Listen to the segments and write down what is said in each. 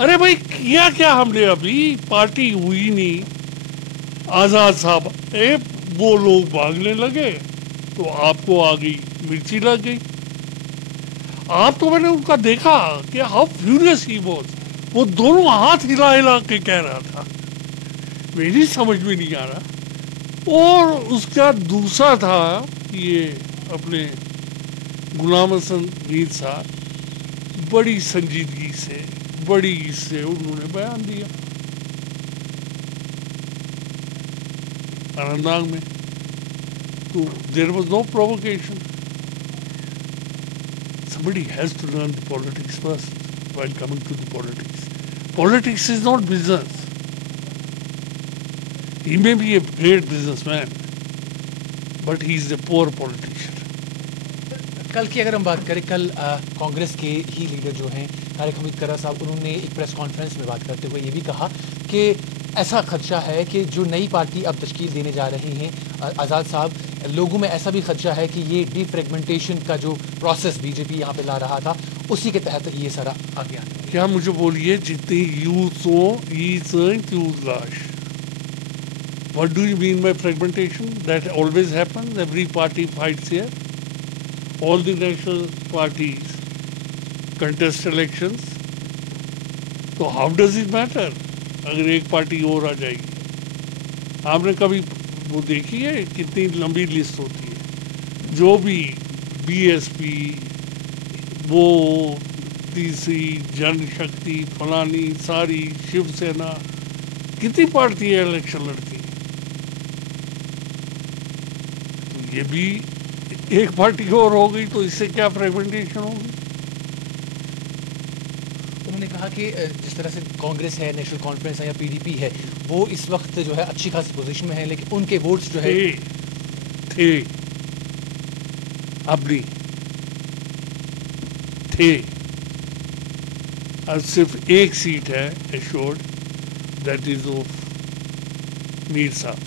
ارے بھائی کیا کیا ہم نے ابھی پارٹی ہوئی نہیں. آزاد صاحب وہ لوگ بھاگنے لگے تو آپ کو آ گئی مرچی لگ گئی. آپ کو میں نے ان کا دیکھا کہ ہاؤ فیوریس ہی واز. وہ دونوں ہاتھ ہلا ہلا کے کہہ رہا تھا, میری سمجھ میں نہیں آ رہا. اور اس کا دوسرا تھا یہ اپنے غلام حسن میر صاحب, بڑی سنجیدگی سے بڑی اس سے انہوں نے بیان دیا اننت میں. تو there was no provocation. Somebody has to learn the politics first while coming to the politics. Politics is not business. He may be a great businessman, but he is a poor politician. کل کی اگر ہم بات کریں, کل کانگریس کے ہی leader جو ہیں طارق حمید کرا صاحب, انہوں نے ایک پریس کانفرنس میں بات کرتے ہوئے یہ بھی کہا کہ ایسا خدشہ ہے کہ جو نئی پارٹی اب تشکیل دینے جا رہے ہیں آزاد صاحب, لوگوں میں ایسا بھی خدشہ ہے کہ یہ ڈی فریگمنٹیشن کا جو پروسیس بی جے پی یہاں پہ لا رہا تھا اسی کے تحت یہ سارا آگے آتا ہے. کیا مجھے بولیے, جتنی یوتھ ہو یوتھ لاش. What do you mean by fragmentation? That always happens. Every party fights here. All the national parties contest elections. So how does it matter اگر ایک پارٹی اور آ جائے گی؟ آپ نے کبھی وہ دیکھی ہے کتنی لمبی لسٹ ہوتی ہے, جو بھی بی ایس پی, وہ تیسری جن شکتی, فلانی ساری, شیو سینا, کتنی پارٹی ہے الیکشن لڑتی ہیں. تو یہ بھی ایک پارٹی اور ہو گئی تو اس سے کیا فریگمنٹیشن ہوگی. انہوں نے کہا کہ جس طرح سے کانگریس ہے, نیشنل کانفرنس ہے یا پی ڈی پی ہے, وہ اس وقت جو ہے اچھی خاصی پوزیشن میں ہے, لیکن ان کے ووٹس جو ہے تھے اب نہیں تھے. اب صرف ایک سیٹ ہے assured, that is of Mir صاحب,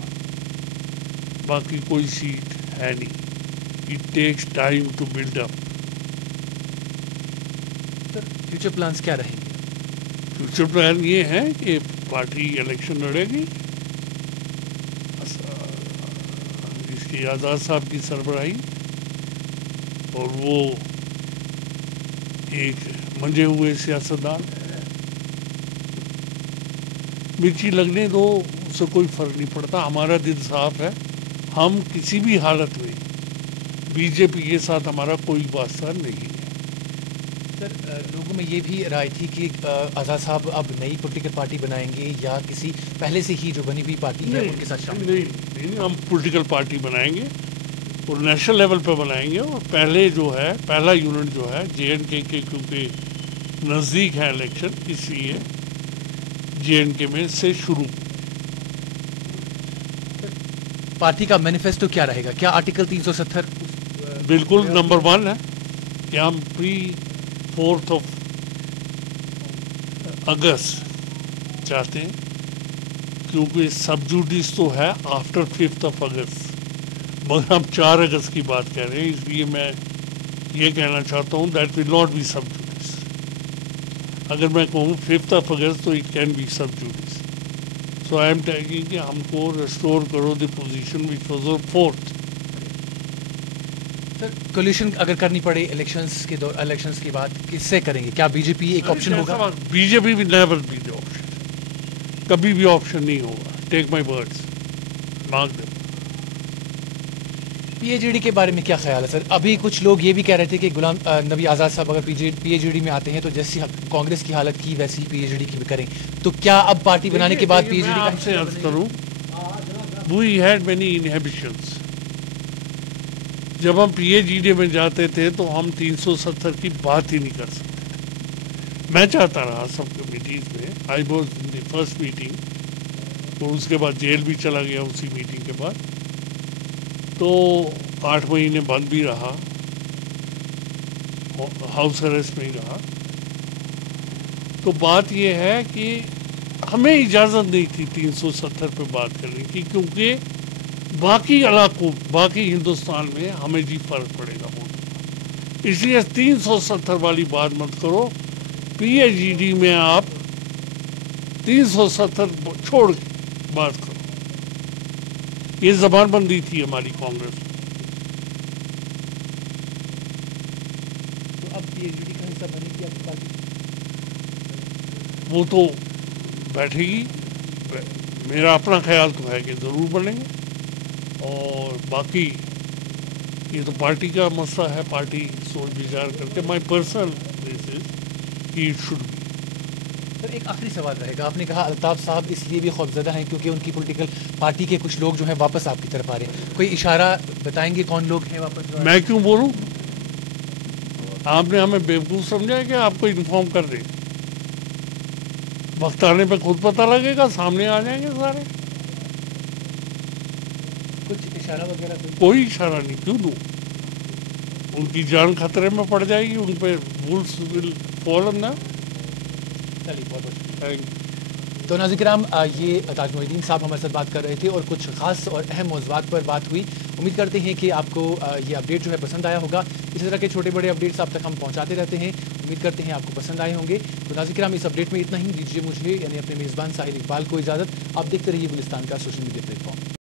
باقی کوئی سیٹ ہے نہیں. It takes time to build up. Future plans کیا رہیں گے؟ فیوچر پلان یہ ہے کہ پارٹی الیکشن لڑے گی, اس کی آزاد صاحب کی سربراہی, اور وہ ایک منجے ہوئے سیاستدان. مرچی لگنے دو, اس سے کوئی فرق نہیں پڑتا. ہمارا دل صاف ہے, ہم کسی بھی حالت میں بی جے پی کے ساتھ ہمارا کوئی واسطہ نہیں ہے. سر, لوگوں میں یہ بھی رائے تھی کہ آزاد صاحب اب نئی پولیٹیکل پارٹی بنائیں گے یا کسی پہلے سے ہی جو بنی ہوئی پارٹی ہے ان کے ساتھ شامل. نہیں, ہم پولیٹیکل پارٹی بنائیں گے اور نیشنل لیول پہ بنائیں گے. اور پہلے جو ہے پہلا یونٹ جو ہے جے این کے کیونکہ نزدیک ہے الیکشن, اس لیے جے این کے میں سے شروع. پارٹی کا مینیفیسٹو کیا رہے گا؟ کیا آرٹیکل 370 بالکل نمبر 1 ہے کہ ہم 4 اگست چاہتے ہیں, کیونکہ سب جوڈیس تو ہے آفٹر 5 اگست, مگر ہم 4 اگست کی بات کر رہے ہیں. اس لیے میں یہ کہنا چاہتا ہوں that will not be sub judice. اگر میں کہوں 5 اگست تو it can be sub judice. So I am taking کہ ہم کو ریسٹور کرو دی پوزیشن وچ واز اور 4th. کولیشن اگر کرنی پڑے الیکشنز کی بات کس سے کریں گے؟ کیا بی جے پی ایک آپشن ہوگا؟ B J P will never be the option, کبھی بھی آپشن نہیں ہوگا. Take my words, mark them. P H D کے بارے میں کیا خیال ہے سر؟ ابھی کچھ لوگ یہ بھی کہہ رہے تھے کہ غلام نبی آزاد صاحب اگر پی ایچ ڈی میں آتے ہیں تو جیسی کانگریس کی حالت کی ویسی پی ایچ ڈی کی بھی کریں, تو کیا اب پارٹی بنانے کے بعد پی ایچ ڈی آپ سے عرض کروں, وی ہیڈ مینی انہیبیشنس. جب ہم پی ایچ ڈی میں جاتے تھے تو ہم 370 کی بات ہی نہیں کر سکتے. میں چاہتا رہا سب کمیٹیز میں, I was in the first meeting, اور اس کے بعد جیل بھی چلا گیا اسی میٹنگ کے بعد, تو 8 مہینے بند بھی رہا, ہاؤس اریسٹ میں ہی رہا. تو بات یہ ہے کہ ہمیں اجازت نہیں تھی 370 پہ بات کرنے کی, کیونکہ باقی علاقوں باقی ہندوستان میں ہمیں جی فرق پڑے گا ووٹ. اس لیے 370 والی بات مت کرو. پی ایچ ڈی میں آپ 370 چھوڑ کے بات کرو. یہ زبان بندی تھی ہماری کانگریس. تو اب یہ یونٹی کا حصہ بنے گی آپ کی پارٹی؟ وہ تو بیٹھے گی. میرا اپنا خیال تو ہے کہ ضرور بنیں گے, اور باقی یہ تو پارٹی کا مسئلہ ہے. پارٹی سوچ بچار کرتے. مائی پرسنل بیسس کہ اٹ شوڈ بی. سر ایک آخری سوال رہے گا. آپ نے کہا الطاف صاحب اس لیے بھی خوفزدہ ہیں کیونکہ ان کی پولیٹیکل پارٹی کے کچھ لوگ جو ہیں واپس آپ کی طرف آ رہے ہیں. کوئی اشارہ بتائیں گے کون لوگ ہیں واپس جو میں کیوں بولوں؟ آپ نے ہمیں بیوقوف سمجھا ہے کہ آپ کو انفارم کر دیں. وقت آنے پہ خود پتہ لگے گا, سامنے آ جائیں گے سارے. کچھ اشارہ وغیرہ کوئی اشارہ نہیں. کیوں دوں؟ ان کی جان خطرے میں پڑ جائے گی. ان پہ رولز ول فالو نا. چلیے بہت بہت تھینک یو. تو ناظرین کرام, یہ تاج محی الدین صاحب ہمارے ساتھ بات کر رہے تھے اور کچھ خاص اور اہم موضوعات پر بات ہوئی. امید کرتے ہیں کہ آپ کو یہ اپڈیٹ جو ہے پسند آیا ہوگا. اسی طرح کے چھوٹے بڑے اپڈیٹس آپ تک ہم پہنچاتے رہتے ہیں. امید کرتے ہیں آپ کو پسند آئے ہوں گے. تو ناظرین کرام, اس اپڈیٹ میں اتنا ہی. دیجیے مجھے یعنی اپنے میزبان ساحل اقبال کو اجازت. آپ دیکھتے رہیے گلستان کا سوشل میڈیا پلیٹ فارم.